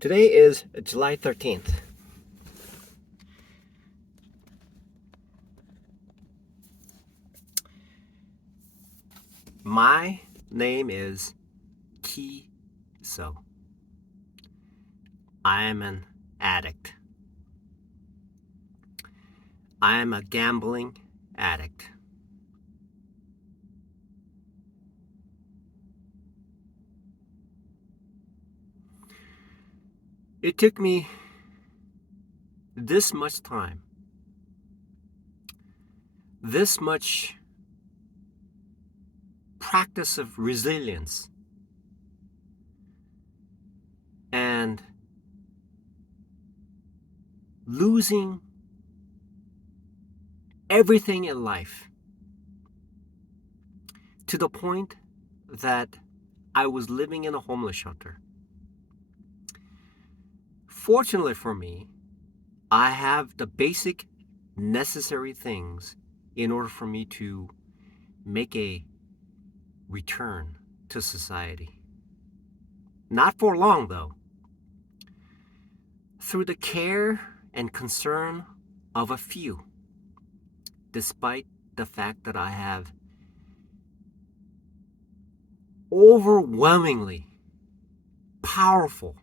Today is July 13th. My name is So. I am an addict. I am a gambling addict. It took me this much time, this much practice of resilience, and losing everything in life to the point that I was living in a homeless shelter. Fortunately for me, I have the basic necessary things in order for me to make a return to society. Not for long, though. Through the care and concern of a few, despite the fact that I have overwhelmingly powerful,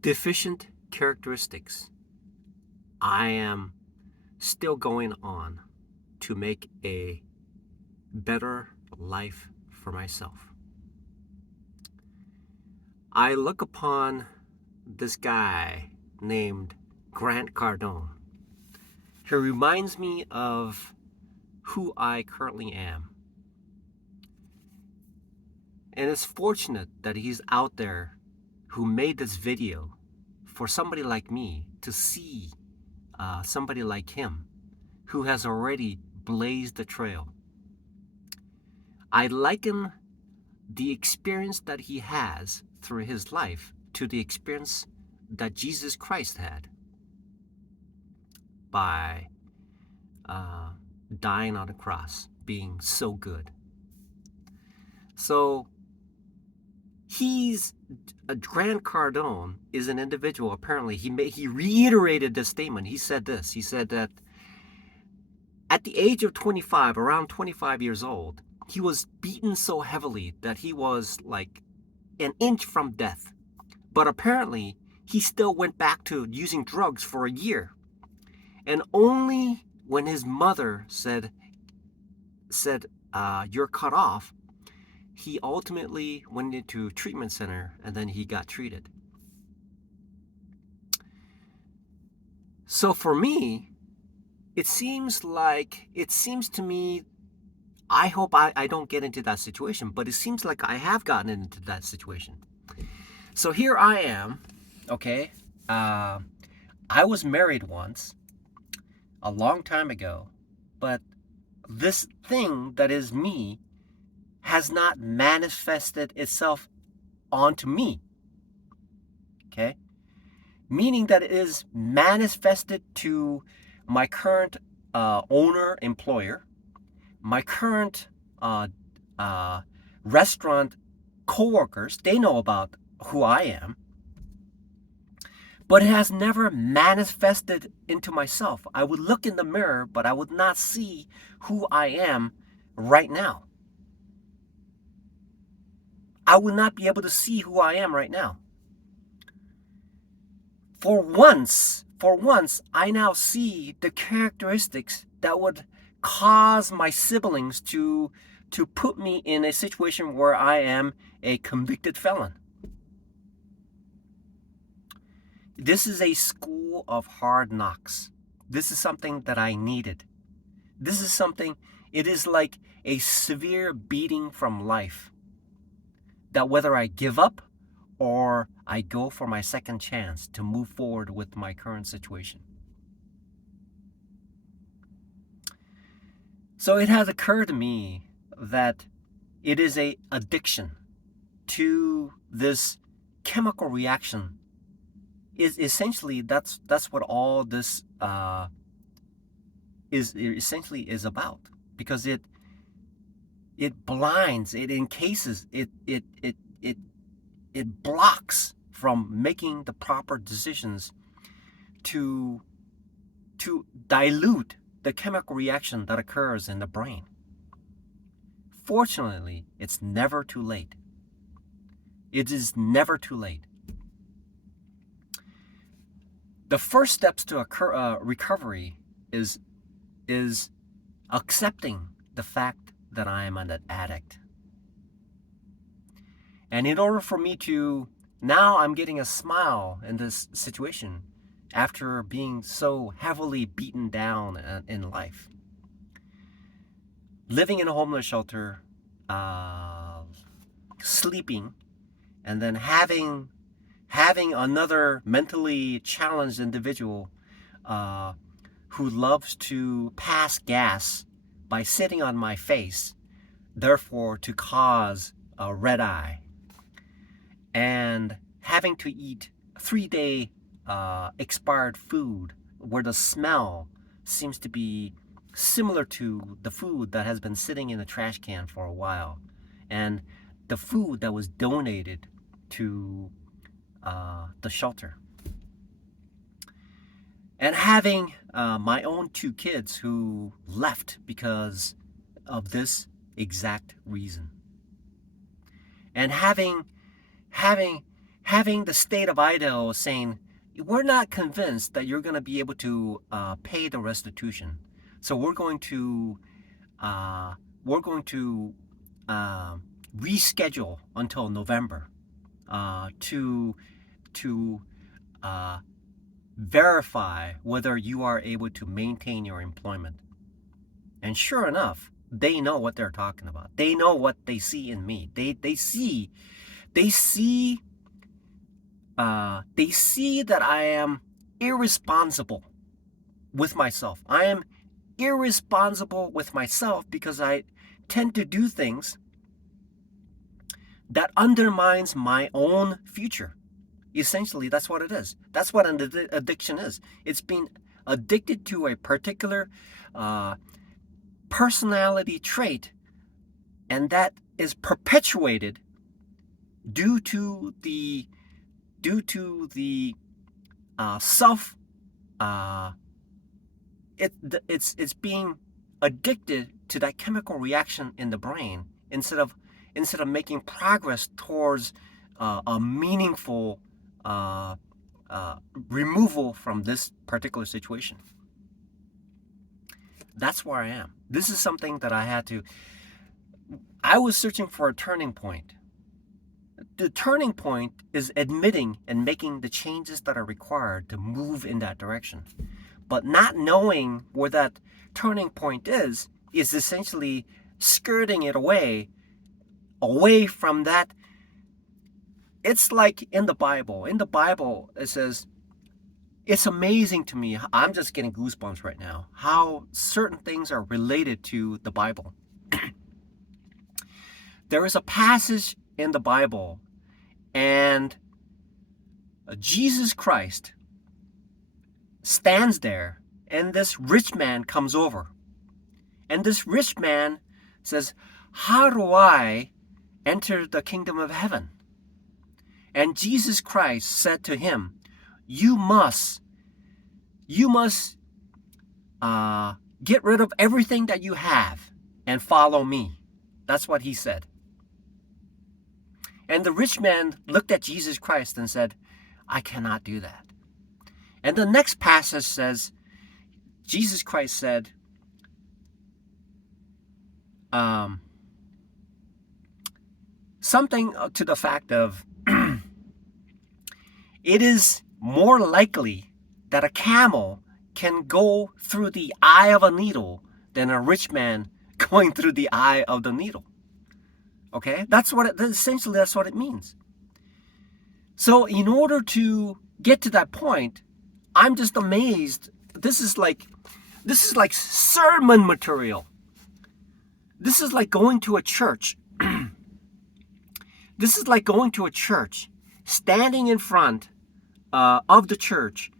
deficient characteristics, I am still going on to make a better life for myself. I look upon this guy named Grant Cardone. He reminds me of who I currently am. And it's fortunate that he's out there who made this video for somebody like me to see somebody like him who has already blazed the trail. I liken the experience that he has through his life to the experience that Jesus Christ had by dying on the cross, being so good. So Grant Cardone is an individual. Apparently, he reiterated this statement. He said this. He said that at the age of 25, around 25 years old, he was beaten so heavily that he was like an inch from death. But apparently, he still went back to using drugs for a year. And only when his mother said, you're cut off, he ultimately went into a treatment center and then he got treated. So for me, it seems to me, I hope I don't get into that situation, but it seems like I have gotten into that situation. So here I am, okay? I was married once, a long time ago, but this thing that is me has not manifested itself onto me, okay? Meaning that it is manifested to my current owner, employer, my current restaurant coworkers. They know about who I am, but it has never manifested into myself. I would look in the mirror, but I would not see who I am right now. I would not be able to see who I am right now. For once, I now see the characteristics that would cause my siblings to put me in a situation where I am a convicted felon. This is a school of hard knocks. This is something that I needed. It is like a severe beating from life. That whether I give up or I go for my second chance to move forward with my current situation. So it has occurred to me that it is an addiction to this chemical reaction. Is essentially that's what all this is about, because it blinds, it encases, it it blocks from making the proper decisions to dilute the chemical reaction that occurs in the brain. Fortunately, it's never too late. It is never too late. The first steps to recovery is accepting the fact that I am an addict. And in order for me to, now I'm getting a smile in this situation after being so heavily beaten down in life. Living in a homeless shelter, sleeping, and then having another mentally challenged individual who loves to pass gas by sitting on my face, therefore to cause a red eye, and having to eat 3-day expired food where the smell seems to be similar to the food that has been sitting in a trash can for a while, and the food that was donated to the shelter. And having my own 2 kids who left because of this exact reason. And having the state of Idaho saying, we're not convinced that you're going to be able to pay the restitution. So we're going to reschedule until November to verify whether you are able to maintain your employment. And sure enough, they know what they're talking about. They know what they see in me. They see that I am irresponsible with myself. I am irresponsible with myself because I tend to do things that undermines my own future. Essentially, that's what it is. That's what an addiction is. It's being addicted to a particular personality trait, and that is perpetuated due to the self. It's being addicted to that chemical reaction in the brain instead of making progress towards a meaningful removal from this particular situation. That's where I am. This is something that I was searching for a turning point. The turning point is admitting and making the changes that are required to move in that direction. But not knowing where that turning point is essentially skirting it away from that. It's like in the Bible. In the Bible, it says, it's amazing to me, I'm just getting goosebumps right now, how certain things are related to the Bible. There is a passage in the Bible, and Jesus Christ stands there, and this rich man comes over. And this rich man says, how do I enter the kingdom of heaven? And Jesus Christ said to him, you must get rid of everything that you have and follow me. That's what he said. And the rich man looked at Jesus Christ and said, I cannot do that. And the next passage says, Jesus Christ said, something to the fact of, it is more likely that a camel can go through the eye of a needle than a rich man going through the eye of the needle. Okay? Essentially that's what it means. So in order to get to that point, I'm just amazed. This is like sermon material. This is like going to a church. This is like going to a church, standing in front of the church,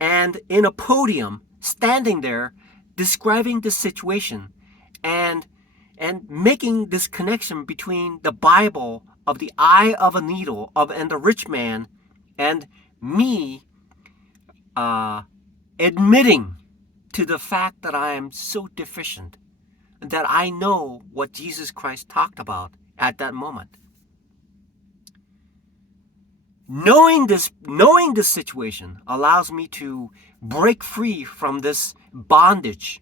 and in a podium, standing there, describing the situation, and making this connection between the Bible of the eye of a needle and the rich man, and me admitting to the fact that I am so deficient, that I know what Jesus Christ talked about at that moment. Knowing this situation allows me to break free from this bondage.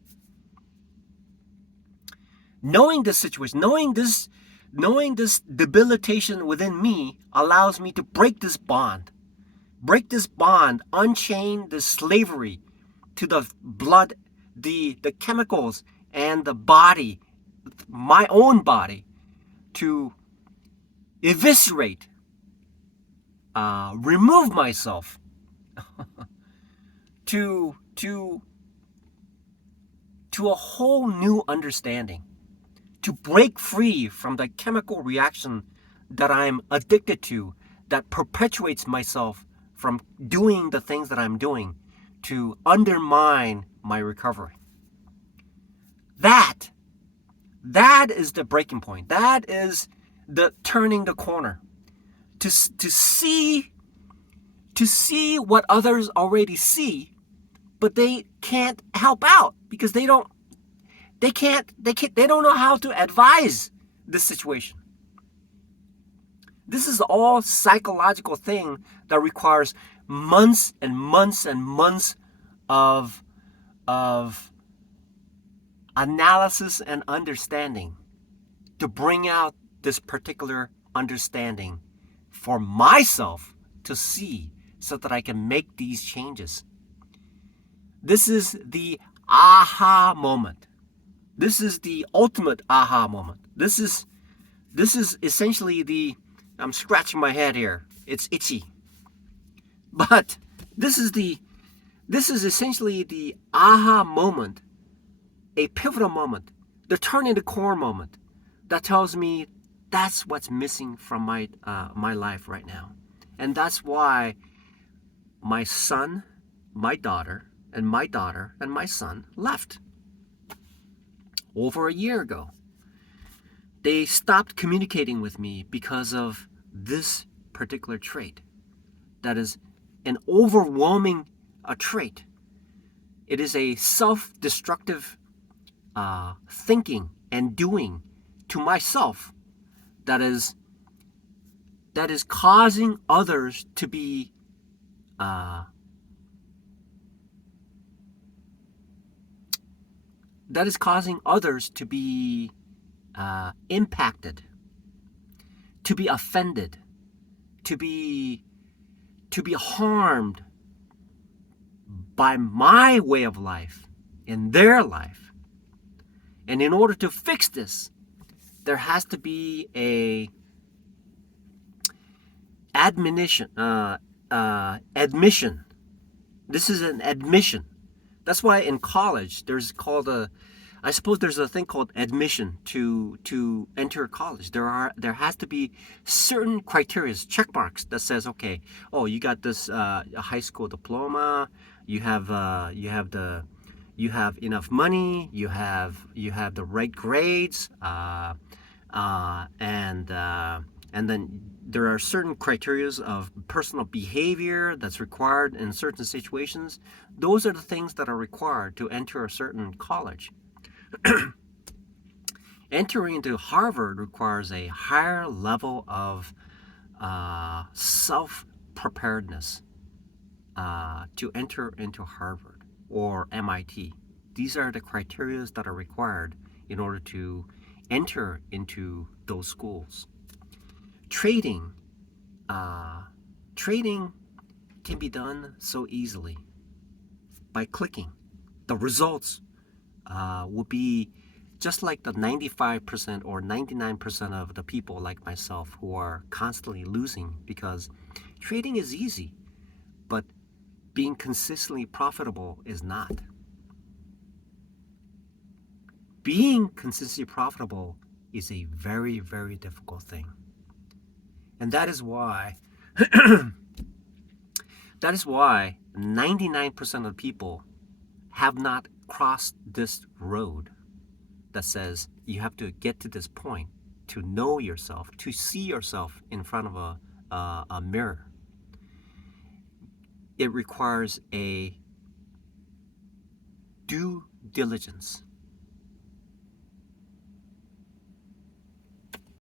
Knowing this situation, knowing this debilitation within me allows me to break this bond, unchain the slavery to the blood, the chemicals, and the body, my own body, to eviscerate, remove myself to a whole new understanding, to break free from the chemical reaction that I'm addicted to, that perpetuates myself from doing the things that I'm doing to undermine my recovery. That is the breaking point. That is the turning the corner. To see what others already see, but they can't help out because they don't know how to advise this situation. This is all psychological thing that requires months and months and months of analysis and understanding to bring out this particular understanding for myself to see, so that I can make these changes. This is the aha moment. This is the ultimate aha moment. This is essentially I'm scratching my head here. It's itchy. But this is essentially the aha moment, a pivotal moment, the turning the corner moment that tells me that's what's missing from my life right now. And that's why my son, my daughter, and my son left over a year ago. They stopped communicating with me because of this particular trait. That is an overwhelming trait. It is a self-destructive thinking and doing to myself that is causing others to be impacted, to be offended, to be harmed by my way of life in their life. And in order to fix this, there has to be a admission. This is an admission. That's why in college there's a thing called admission to enter college. There has to be certain criteria, check marks that says, okay, oh, you got this high school diploma, you have enough money, you have the right grades, and then there are certain criteria of personal behavior that's required in certain situations. Those are the things that are required to enter a certain college. Entering into Harvard requires a higher level of self-preparedness to enter into Harvard or MIT. These are the criteria that are required in order to enter into those schools. Trading can be done so easily by clicking. The results would be just like the 95% or 99% of the people like myself who are constantly losing, because trading is easy, but being consistently profitable is not. Being consistently profitable is a very, very difficult thing. And that is why 99% of people have not crossed this road that says you have to get to this point to know yourself, to see yourself in front of a mirror, it requires a due diligence.